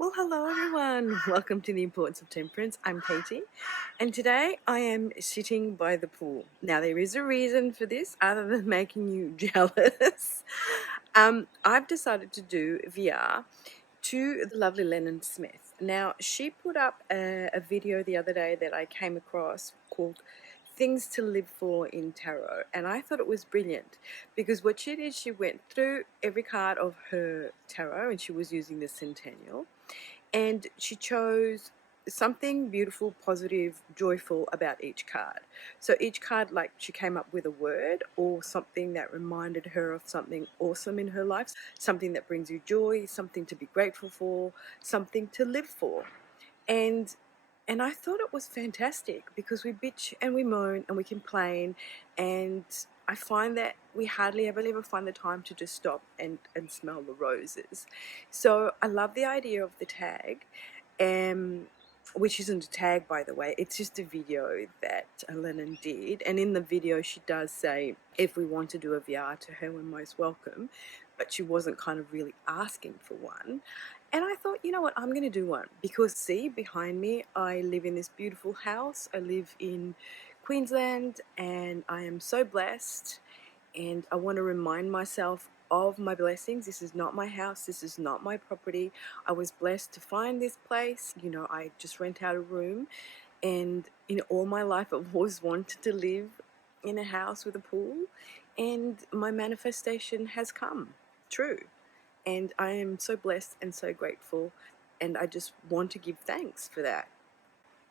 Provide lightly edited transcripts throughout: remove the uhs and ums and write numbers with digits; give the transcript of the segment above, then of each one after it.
Well, hello everyone. Welcome to the Importance of Temperance. I'm Katie, and today I am sitting by the pool. Now, there is a reason for this other than making you jealous. I've decided to do VR to the lovely Lennan Smith. Now, she put up a video the other day that I came across called Things to Live For in Tarot, and I thought it was brilliant because what she did, she went through every card of her tarot and she was using the Centennial, and she chose something beautiful, positive, joyful about each card. So each card, like, she came up with a word or something that reminded her of something awesome in her life, something that brings you joy, something to be grateful for, something to live for. And I thought it was fantastic because we bitch and we moan and we complain, and I find that we hardly ever find the time to just stop and smell the roses. So I love the idea of the tag, which isn't a tag, by the way. It's just a video that Lennon did, and in the video she does say if we want to do a VR to her, we're most welcome, but she wasn't kind of really asking for one. And I thought, you know what, I'm going to do one because, see, behind me, I live in this beautiful house. I live in Queensland and I am so blessed, and I want to remind myself of my blessings. This is not my house. This is not my property. I was blessed to find this place. You know, I just rent out a room, and in all my life I've always wanted to live in a house with a pool, and my manifestation has come true. And I am so blessed and so grateful, and I just want to give thanks for that.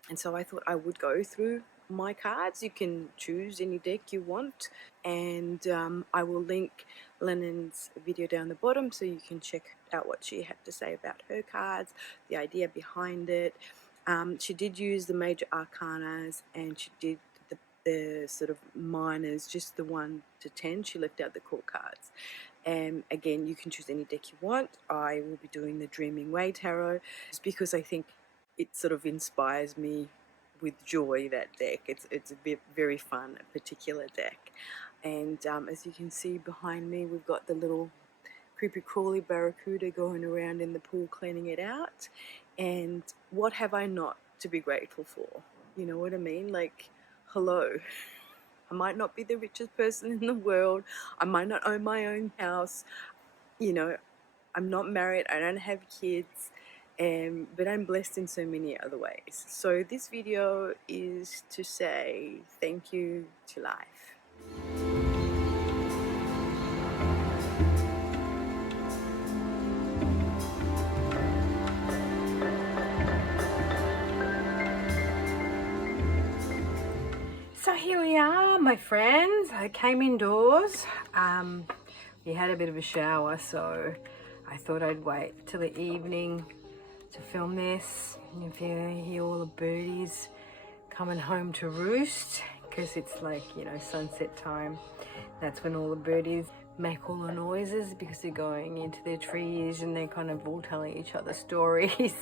And so I thought I would go through my cards. You can choose any deck you want, and I will link Lennon's video down the bottom so you can check out what she had to say about her cards, the idea behind it. She did use the major arcanas, and she did the sort of minors, just the 1 to 10. She left out the court cards. And again, you can choose any deck you want. I will be doing the Dreaming Way Tarot just because I think it sort of inspires me with joy, that deck. It's a bit very fun, a particular deck. And as you can see behind me, we've got the little creepy crawly barracuda going around in the pool cleaning it out. And what have I not to be grateful for? You know what I mean? Like, hello. I might not be the richest person in the world. I might not own my own house. You know, I'm not married. I don't have kids. But I'm blessed in so many other ways. So this video is to say thank you to life. So here we are, my friends. I came indoors. We had a bit of a shower, so I thought I'd wait till the evening to film this. If you hear all the birdies coming home to roost, because it's like, you know, sunset time, that's when all the birdies make all the noises because they're going into their trees and they're kind of all telling each other stories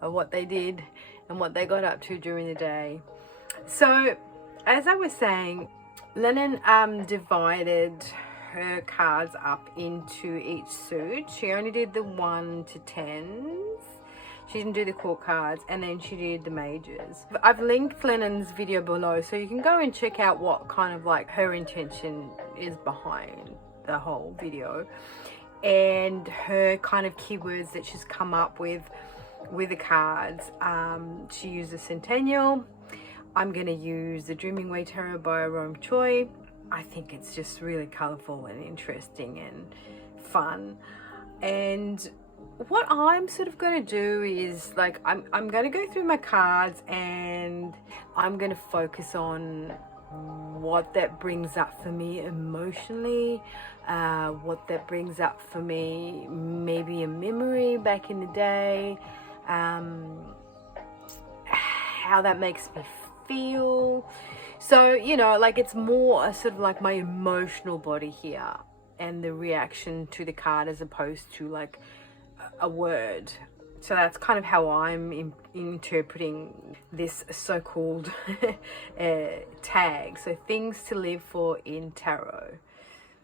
of what they did and what they got up to during the day. So as I was saying, Lennon divided her cards up into each suit. She only did the 1 to 10s. She didn't do the court cards, and then she did the majors. I've linked Lennon's video below, so you can go and check out what kind of like her intention is behind the whole video and her kind of keywords that she's come up with the cards. She used the Centennial. I'm going to use the Dreaming Way Tarot by Rome Choi. I think it's just really colourful and interesting and fun. And what I'm sort of going to do is, like, I'm going to go through my cards and I'm going to focus on what that brings up for me emotionally, what that brings up for me, maybe a memory back in the day, how that makes me feel. So, you know, like, it's more a sort of like my emotional body here and the reaction to the card as opposed to like a word. So that's kind of how I'm interpreting this so-called tag. So things to live for in tarot.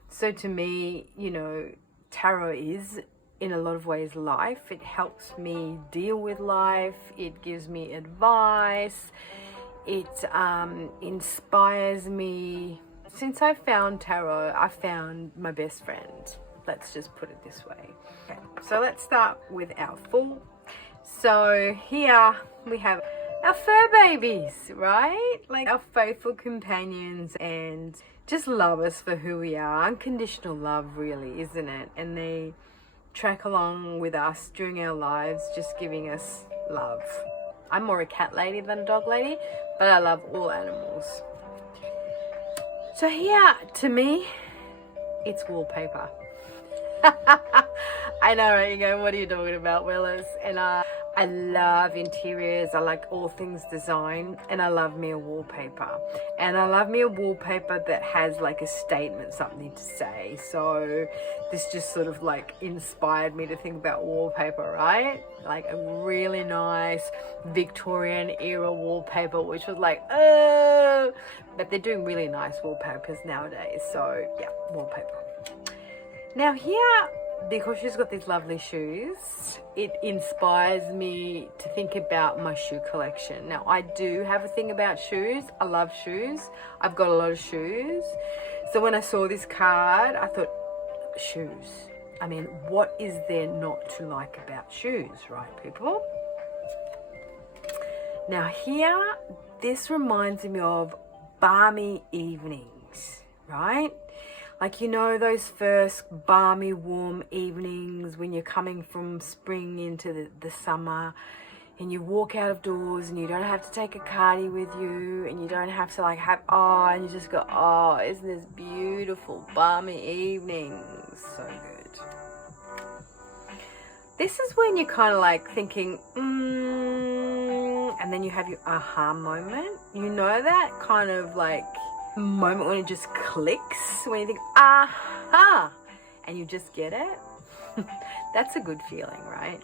So to me, you know, tarot is in a lot of ways life. It helps me deal with life. It gives me advice. It inspires me. Since I found tarot, I found my best friend. Let's just put it this way. Okay, so let's start with our Fool. So here we have our fur babies, right? Like our faithful companions, and just love us for who we are. Unconditional love, really, isn't it? And they track along with us during our lives, just giving us love. I'm more a cat lady than a dog lady, but I love all animals. So here, to me, it's wallpaper. I know, right? You go, what are you talking about, Willis? And I love interiors. I like all things design, and I love me a wallpaper. And I love me a wallpaper that has like a statement, something to say. So this just sort of like inspired me to think about wallpaper, right? Like a really nice Victorian era wallpaper, which was like, oh, but they're doing really nice wallpapers nowadays. So yeah, wallpaper. Now here, because she's got these lovely shoes, it inspires me to think about my shoe collection. Now, I do have a thing about shoes. I love shoes. I've got a lot of shoes. So when I saw this card, I thought, shoes. I mean, what is there not to like about shoes, right, people? Now here, this reminds me of balmy evenings, right? Like, you know, those first balmy, warm evenings when you're coming from spring into the summer, and you walk out of doors and you don't have to take a cardi with you, and you don't have to like and you just go, oh, isn't this beautiful, balmy evenings? So good. This is when you're kind of like thinking, and then you have your aha moment. You know that kind of like moment when it just clicks, when you think, aha, and you just get it. That's a good feeling, right?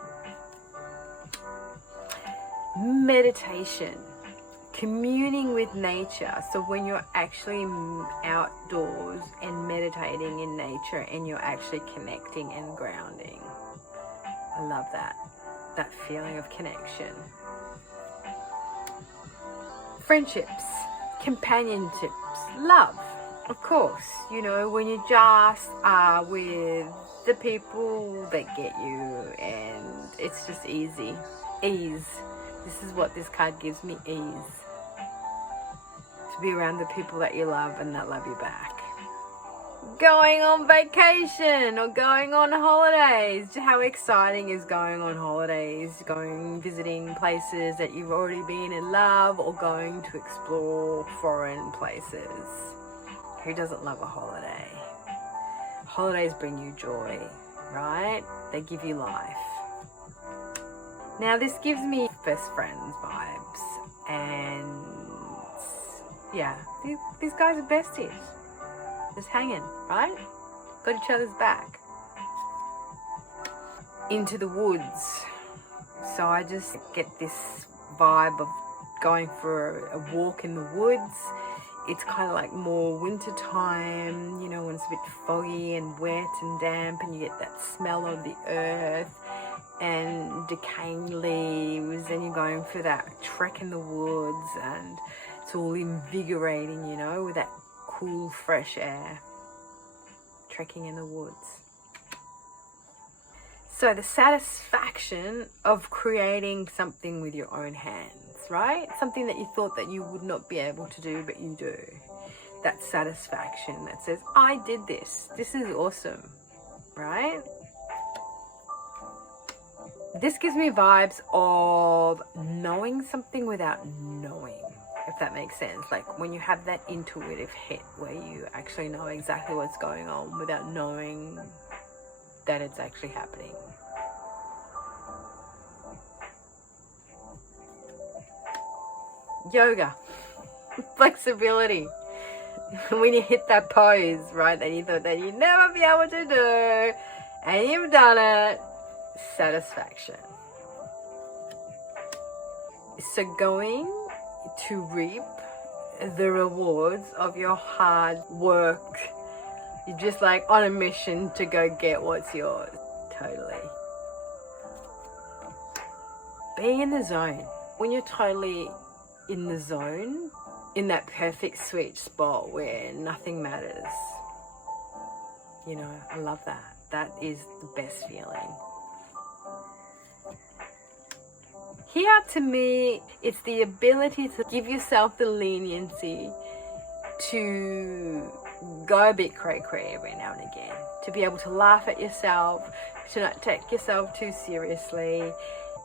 Meditation, communing with nature. So when you're actually outdoors and meditating in nature, and you're actually connecting and grounding. I love that feeling of connection. Friendships, companionships, love, of course. You know, when you just are with the people that get you, and it's just easy. Ease. This is what this card gives me, ease. To be around the people that you love and that love you back. Going on vacation or going on holidays. How exciting is going on holidays? Visiting places that you've already been in love, or going to explore foreign places. Who doesn't love a holiday? Holidays bring you joy, right? They give you life. Now this gives me best friends vibes, and yeah, these guys are besties. Just hanging, right? Got each other's back. Into the woods. So I just get this vibe of going for a walk in the woods. It's kind of like more winter time, you know, when it's a bit foggy and wet and damp, and you get that smell of the earth and decaying leaves, and you're going for that trek in the woods, and it's all invigorating, you know, with that cool, fresh air, trekking in the woods. So the satisfaction of creating something with your own hands, right? Something that you thought that you would not be able to do, but you do. That satisfaction that says, I did this. This is awesome, right? This gives me vibes of knowing something without knowing, if that makes sense. Like when you have that intuitive hit where you actually know exactly what's going on without knowing that it's actually happening. Yoga, flexibility. When you hit that pose, right, that you thought that you'd never be able to do, and you've done it, satisfaction. So going to reap the rewards of your hard work. You're just like on a mission to go get what's yours. Totally. being in the zone. When you're totally in the zone, in that perfect sweet spot where nothing matters, you know, I love that. That is the best feeling. Here, to me, it's the ability to give yourself the leniency to go a bit cray-cray every now and again, to be able to laugh at yourself, to not take yourself too seriously.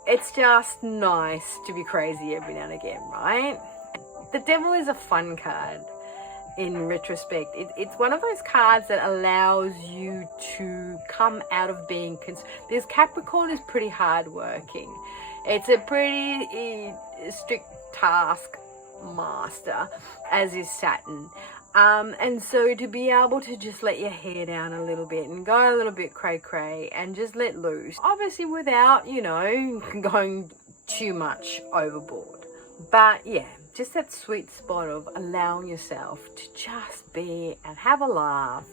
It's just nice to be crazy every now and again, right? The devil is a fun card in retrospect. It's one of those cards that allows you to come out of being because Capricorn is pretty hardworking. It's a pretty strict task master, as is Saturn. And so to be able to just let your hair down a little bit and go a little bit cray-cray and just let loose, obviously without, you know, going too much overboard. But yeah, just that sweet spot of allowing yourself to just be and have a laugh.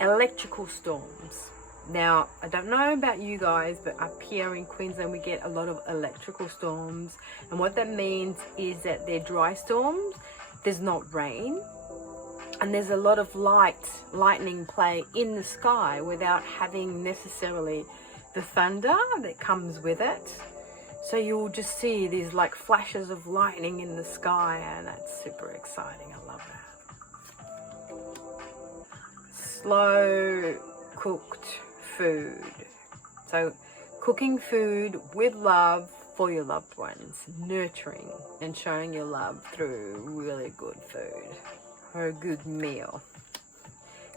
Electrical storms. Now, I don't know about you guys, but up here in Queensland, we get a lot of electrical storms. And what that means is that they're dry storms, there's not rain, and there's a lot of lightning play in the sky without having necessarily the thunder that comes with it. So you'll just see these like flashes of lightning in the sky, and that's super exciting. I love that. Slow cooked food. So cooking food with love for your loved ones, nurturing and showing your love through really good food or a good meal.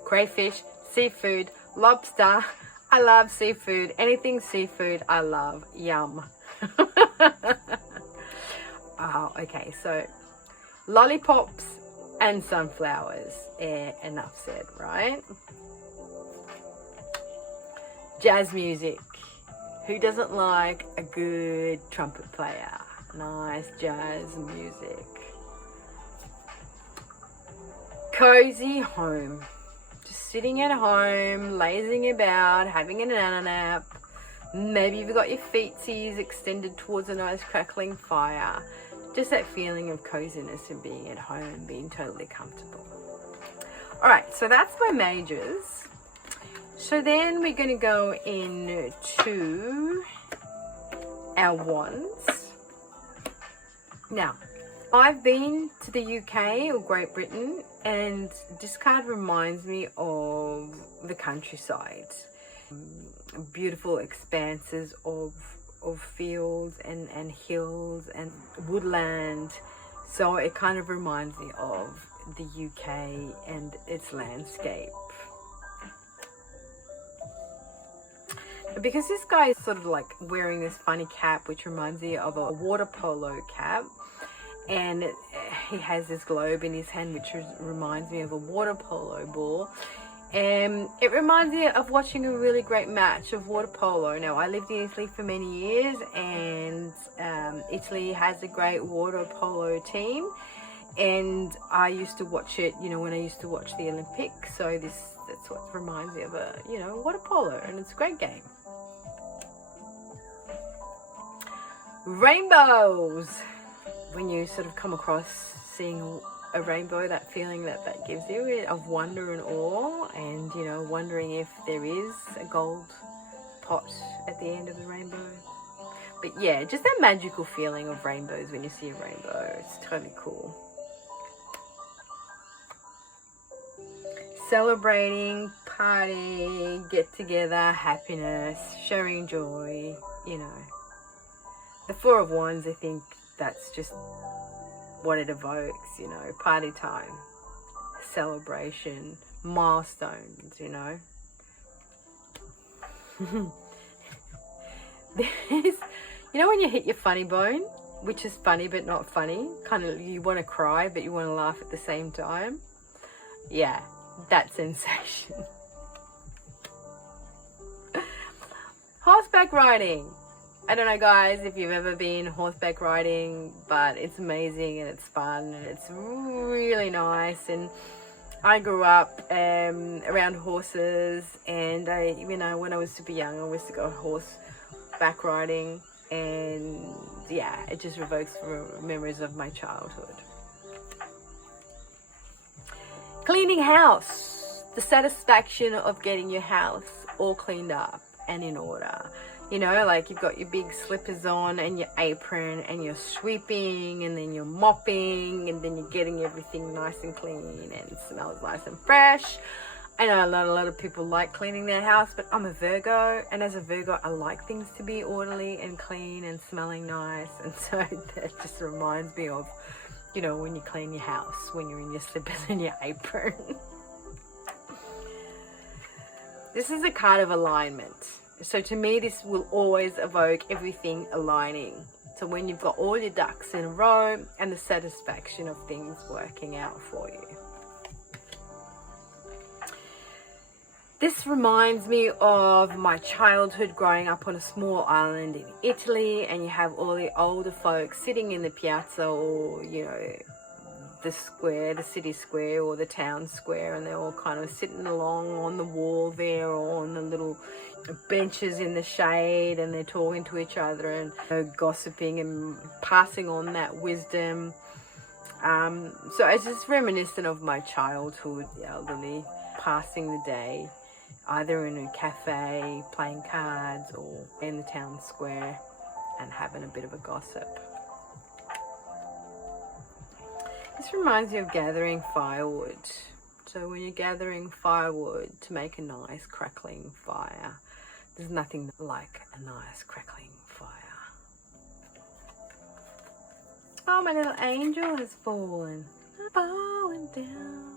Crayfish, seafood, lobster. I love seafood. Anything seafood I love. Yum. Oh, okay, so lollipops and sunflowers. Enough said, right? Jazz music. Who doesn't like a good trumpet player? Nice jazz music. Cozy home. Just sitting at home, lazing about, having a nana nap. Maybe you've got your feetsies extended towards a nice crackling fire. Just that feeling of coziness and being at home, being totally comfortable. All right, so that's my majors. So then we're going to go into our wands. Now, I've been to the UK or Great Britain, and this card reminds me of the countryside. Beautiful expanses of fields and hills and woodland. So it kind of reminds me of the UK and its landscape. Because this guy is sort of like wearing this funny cap, which reminds me of a water polo cap, and he has this globe in his hand, which reminds me of a water polo ball. And it reminds me of watching a really great match of water polo. Now, I lived in Italy for many years, and Italy has a great water polo team, and I used to watch it, you know, when I used to watch the Olympics. So that's what reminds me of water polo, and it's a great game. Rainbows. When you sort of come across seeing a rainbow, that feeling that gives you of wonder and awe, and wondering if there is a gold pot at the end of the rainbow. But yeah, just that magical feeling of rainbows when you see a rainbow. It's totally cool. Celebrating, party, get together, happiness, sharing joy, The Four of Wands, I think that's just what it evokes, party time, celebration, milestones, There's, when you hit your funny bone, which is funny but not funny, kind of you want to cry but you want to laugh at the same time. Yeah, that sensation. Horseback riding. I don't know, guys, if you've ever been horseback riding, but it's amazing and it's fun and it's really nice. And I grew up around horses, and when I was super young, I used to go horseback riding, and yeah, it just revokes memories of my childhood. Cleaning house, the satisfaction of getting your house all cleaned up and in order. You know, like you've got your big slippers on and your apron, and you're sweeping, and then you're mopping, and then you're getting everything nice and clean and smells nice and fresh. I know a lot of people like cleaning their house, but I'm a Virgo, and as a Virgo, I like things to be orderly and clean and smelling nice. And so that just reminds me of, you know, when you clean your house, when you're in your slippers and your apron. This is a card of alignment. So to me, this will always evoke everything aligning. So when you've got all your ducks in a row and the satisfaction of things working out for you. This reminds me of my childhood growing up on a small island in Italy, and you have all the older folks sitting in the piazza, or, you know, the square, the city square or the town square, and they're all kind of sitting along on the wall there or on the little benches in the shade, and they're talking to each other and, you know, gossiping and passing on that wisdom. So it's just reminiscent of my childhood, the elderly passing the day either in a cafe playing cards or in the town square and having a bit of a gossip. This reminds me of gathering firewood. So when you're gathering firewood to make a nice crackling fire, there's nothing like a nice crackling fire. Oh, my little angel has fallen. Falling down.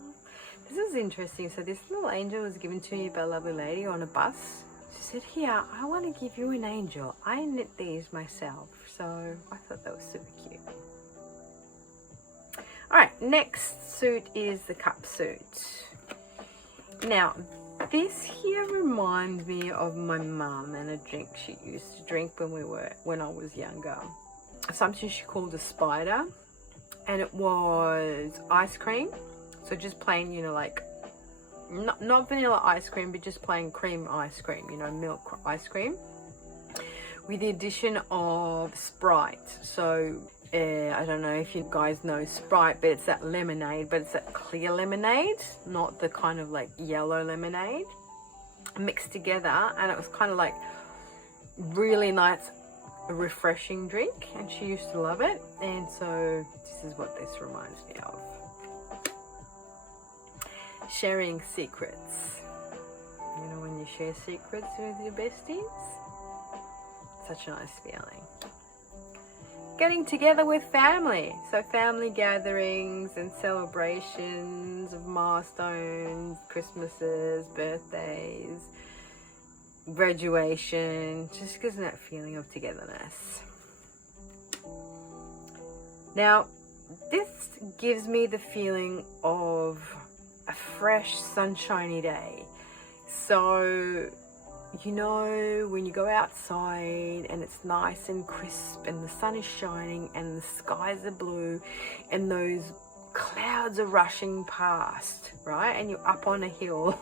This is interesting. So this little angel was given to me by a lovely lady on a bus. She said, "Here, I want to give you an angel. I knit these myself." So I thought that was super cute. Alright, next suit is the cup suit. Now, this here reminds me of my mum and a drink she used to drink when I was younger. Something she called a spider, and it was ice cream. So just plain, you know, like not vanilla ice cream, but just plain cream ice cream, you know, milk ice cream, with the addition of Sprite. So I don't know if you guys know Sprite, but it's that lemonade, but it's that clear lemonade, not the kind of like yellow lemonade, mixed together. And it was kind of like really nice, a refreshing drink, and she used to love it. And so this is what this reminds me of. Sharing secrets. You know, when you share secrets with your besties, such a nice feeling. Getting together with family, so family gatherings and celebrations of milestones, Christmases, birthdays, graduation, just gives that feeling of togetherness. Now, this gives me the feeling of a fresh, sunshiny day. So, you know, when you go outside and it's nice and crisp and the sun is shining and the skies are blue and those clouds are rushing past, right? And you're up on a hill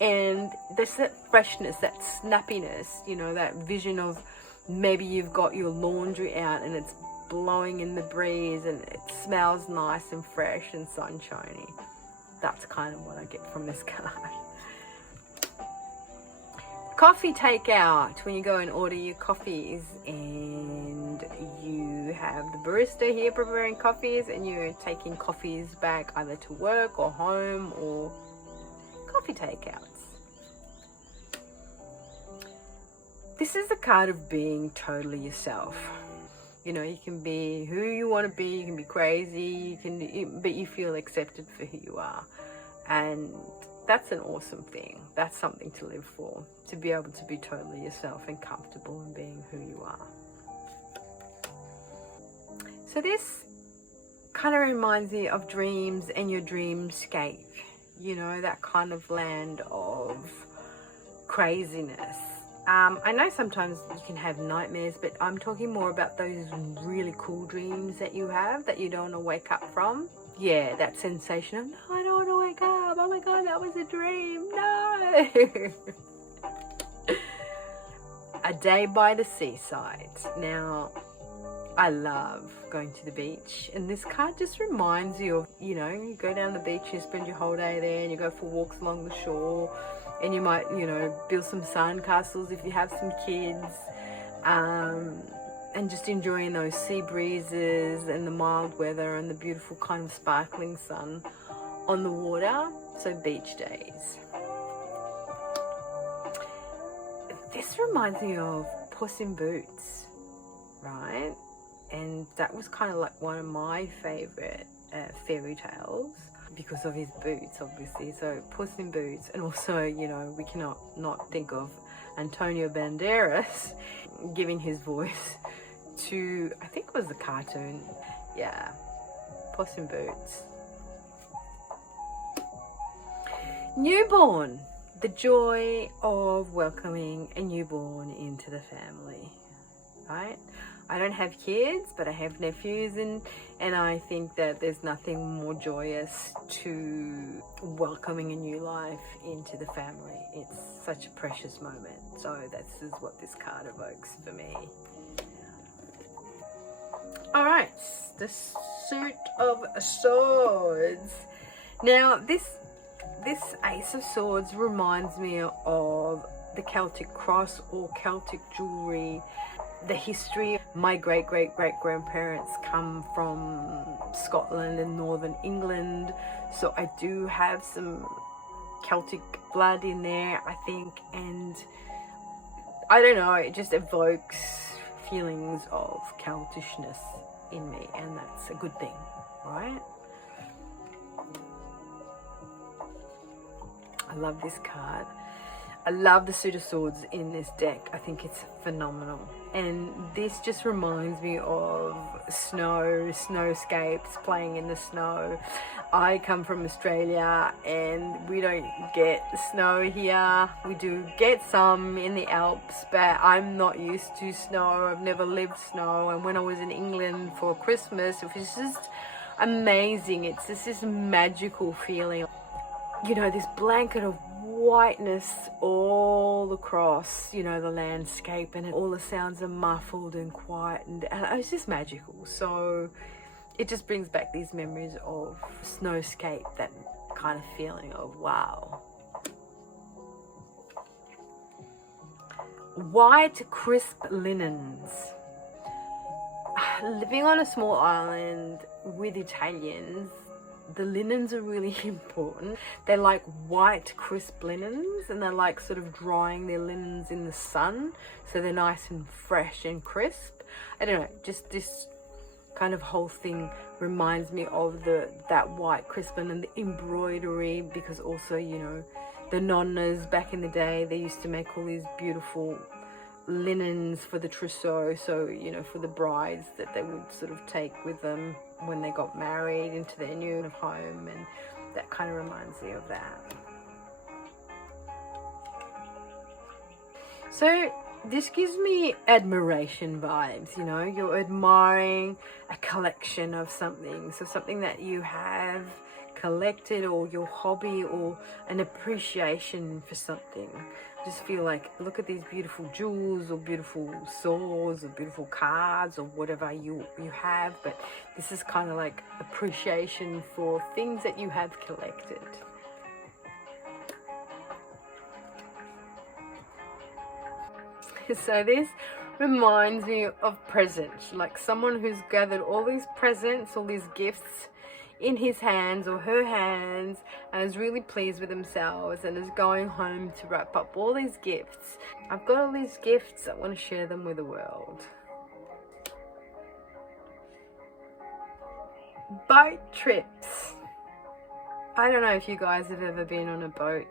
and there's that freshness, that snappiness, you know, that vision of maybe you've got your laundry out and it's blowing in the breeze and it smells nice and fresh and sunshiny. That's kind of what I get from this card. Coffee takeout, when you go and order your coffees and you have the barista here preparing coffees and you're taking coffees back either to work or home, or coffee takeouts. This is the card of being totally yourself. You know, you can be who you want to be, you can be crazy, but you feel accepted for who you are. And that's an awesome thing. That's something to live for, to be able to be totally yourself and comfortable in being who you are. So this kind of reminds me of dreams and your dreamscape. You know, that kind of land of craziness. I know sometimes you can have nightmares, but I'm talking more about those really cool dreams that you have that you don't want to wake up from. Yeah, that sensation of, no, I don't want to wake up. Oh my God, that was a dream. No. a day by the seaside. Now, I love going to the beach, and this card just reminds you of, you know, you go down the beach, you spend your whole day there, and you go for walks along the shore, and you might, you know, build some sandcastles if you have some kids, and just enjoying those sea breezes and the mild weather and the beautiful kind of sparkling sun on the water. So beach days. This reminds me of Puss in Boots, right? And that was kind of like one of my favorite fairy tales because of his boots, obviously. So Puss in Boots, and also, you know, we cannot not think of Antonio Banderas giving his voice to, I think it was the cartoon. Yeah, Puss in Boots. Newborn, the joy of welcoming a newborn into the family, right? I don't have kids, but I have nephews, and I think that there's nothing more joyous to welcoming a new life into the family. It's such a precious moment. So this is what this card evokes for me. All right, the Suit of Swords. Now, this Ace of Swords reminds me of the Celtic cross or Celtic jewelry. The history, my great-great-great-grandparents come from Scotland and Northern England, so I do have some Celtic blood in there, I think, and I don't know, it just evokes feelings of Celtishness in me, and that's a good thing, right? I love this card. I love the Suit of Swords in this deck. I think it's phenomenal. And this just reminds me of snowscapes, playing in the snow. I come from Australia and we don't get snow here. We do get some in the Alps, but I'm not used to snow. I've never lived snow. And when I was in England for Christmas, it was just amazing. It's just this magical feeling. You know, this blanket of whiteness all across, you know, the landscape, and all the sounds are muffled and quiet, and it's just magical. So it just brings back these memories of snowscape, that kind of feeling of wow. White crisp linens. Living on a small island with Italians, the linens are really important. They're like white crisp linens, and they're like sort of drying their linens in the sun, so they're nice and fresh and crisp. I don't know, just this kind of whole thing reminds me of that white crisp linen, and the embroidery, because also, you know, the nonnas back in the day, they used to make all these beautiful linens for the trousseau, so, you know, for the brides that they would sort of take with them when they got married into their new home, and that kind of reminds me of that. So this gives me admiration vibes, you know, you're admiring a collection of something, so something that you have collected, or your hobby, or an appreciation for something. I just feel like, look at these beautiful jewels, or beautiful swords, or beautiful cards, or whatever you have, but this is kind of like appreciation for things that you have collected. So this reminds me of presents, like someone who's gathered all these presents, all these gifts in his hands or her hands, and is really pleased with themselves, and is going home to wrap up all these gifts. I've got all these gifts, I want to share them with the world. Boat trips. I don't know if you guys have ever been on a boat,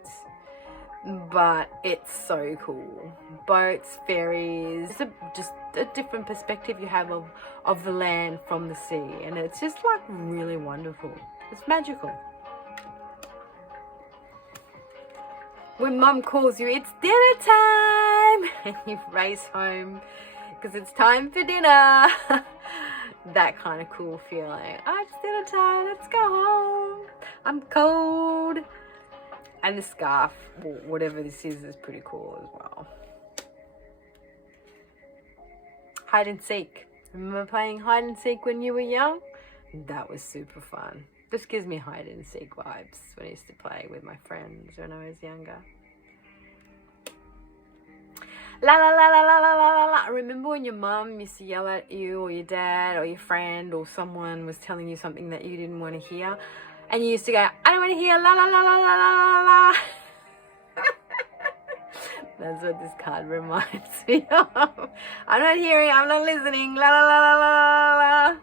but it's so cool. Boats, ferries, just a different perspective you have of the land from the sea, and it's just like really wonderful. It's magical. When mum calls you, it's dinner time, and you race home because it's time for dinner. That kind of cool feeling. Oh, it's dinner time, let's go home. I'm cold. And the scarf, or whatever this is pretty cool as well. hide and seek. Remember playing hide and seek when you were young? That was super fun. This gives me hide and seek vibes when I used to play with my friends when I was younger. La la la la la la la la. Remember when your mum used to yell at you, or your dad, or your friend, or someone was telling you something that you didn't want to hear, and you used to go, I don't want to hear la la la la la la la la. That's what this card reminds me of. I'm not hearing, I'm not listening, la la la la la la.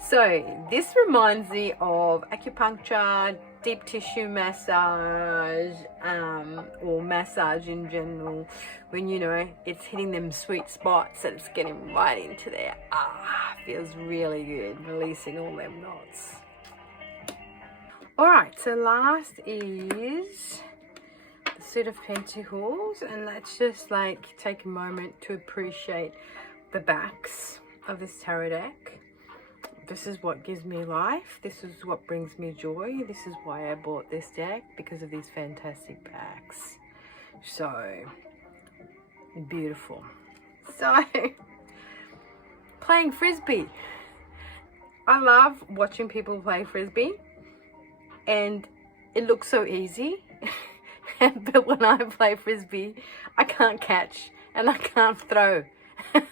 So this reminds me of acupuncture, deep tissue massage, or massage in general, when you know it's hitting them sweet spots and it's getting right into there. Feels really good, releasing all them knots. Alright, so last is the Suit of Pentacles, and let's just like take a moment to appreciate the backs of this tarot deck. This is what gives me life. This is what brings me joy. This is why I bought this deck, because of these fantastic backs. So beautiful. So playing frisbee. I love watching people play frisbee, and it looks so easy. But when I play frisbee, I can't catch and I can't throw. And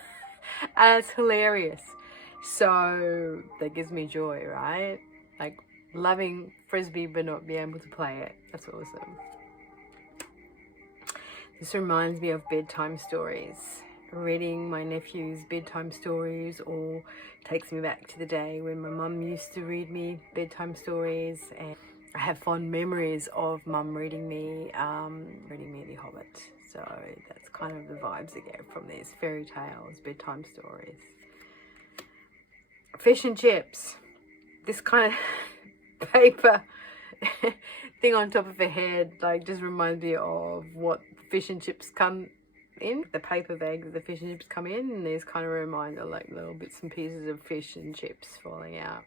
it's hilarious. So that gives me joy, right? Like loving frisbee but not being able to play it. That's awesome. This reminds me of bedtime stories. Reading my nephew's bedtime stories, or takes me back to the day when my mum used to read me bedtime stories, and I have fond memories of mum reading me The Hobbit. So that's kind of the vibes I get from these fairy tales, bedtime stories. Fish and chips. This kind of paper thing on top of her head like just reminds me of what fish and chips come in. The paper bag that the fish and chips come in, and there's kind of a reminder like little bits and pieces of fish and chips falling out.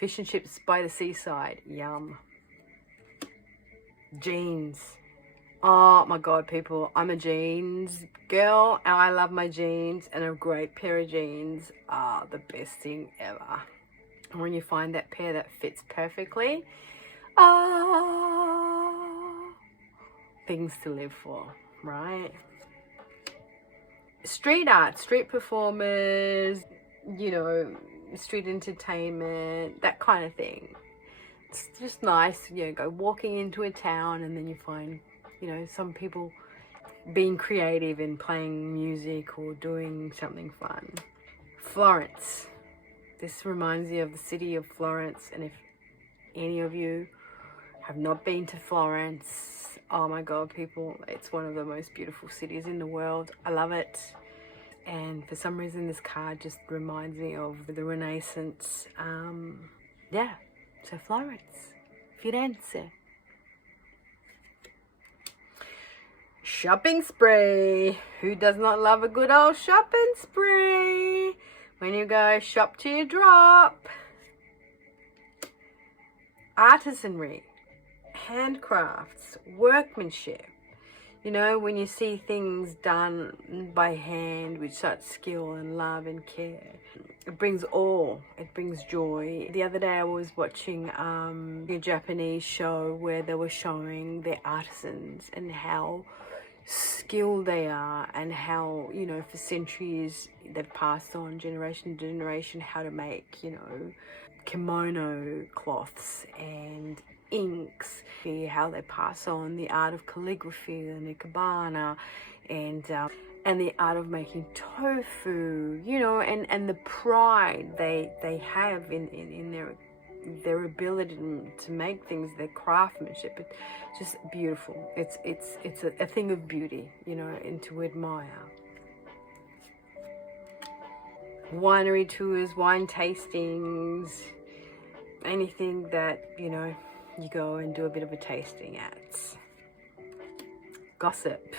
Fish and chips by the seaside. Yum. Jeans. Oh my god, people, I'm a jeans girl and I love my jeans, and a great pair of jeans are the best thing ever. And when you find that pair that fits perfectly, things to live for, right? Street art, street performers, you know, street entertainment, that kind of thing. It's just nice, you know, go walking into a town and then you find, you know, some people being creative and playing music or doing something fun. Florence. This reminds me of the city of Florence, and if any of you have not been to Florence, oh my god, people, it's one of the most beautiful cities in the world. I love it. And for some reason this card just reminds me of the Renaissance. Yeah, so Florence, Firenze. Shopping spree. Who does not love a good old shopping spree? When you go shop till you drop. Artisanry, handcrafts, workmanship. You know, when you see things done by hand with such skill and love and care, it brings awe, it brings joy. The other day I was watching a Japanese show where they were showing their artisans and how skilled they are, and how, you know, for centuries they've passed on generation to generation how to make, you know, kimono cloths and inks, how they pass on the art of calligraphy and the ikebana, and the art of making tofu, you know, and the pride they have in their ability to make things, their craftsmanship. It's just beautiful. It's a thing of beauty, you know, and to admire. Winery tours, wine tastings, anything that, you know, you go and do a bit of a tasting at. Gossip.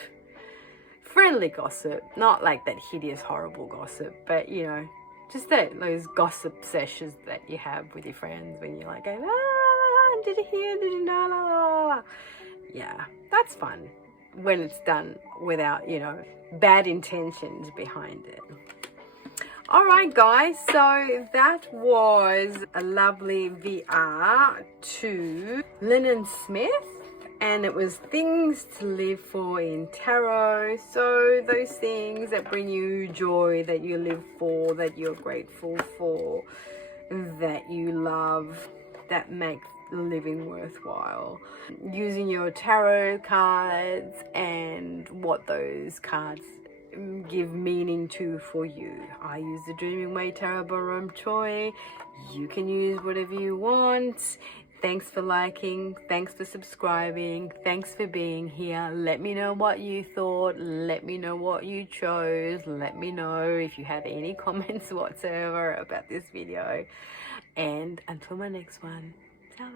Friendly gossip. Not like that hideous, horrible gossip, but, you know, just those gossip sessions that you have with your friends when you're like, did you hear, did you know, la, la, la. Yeah, that's fun. when it's done without, you know, bad intentions behind it. Alright guys, so that was a lovely VR to Lennan Smith, and it was things to live for in tarot. So those things that bring you joy, that you live for, that you're grateful for, that you love, that make living worthwhile. Using your tarot cards and what those cards give meaning to for you. I use the Dreaming Way Tarot Ballroom toy. You can use whatever you want. Thanks for liking, thanks for subscribing, thanks for being here. Let me know what you thought, let me know what you chose, let me know if you have any comments whatsoever about this video. And until my next one, ciao.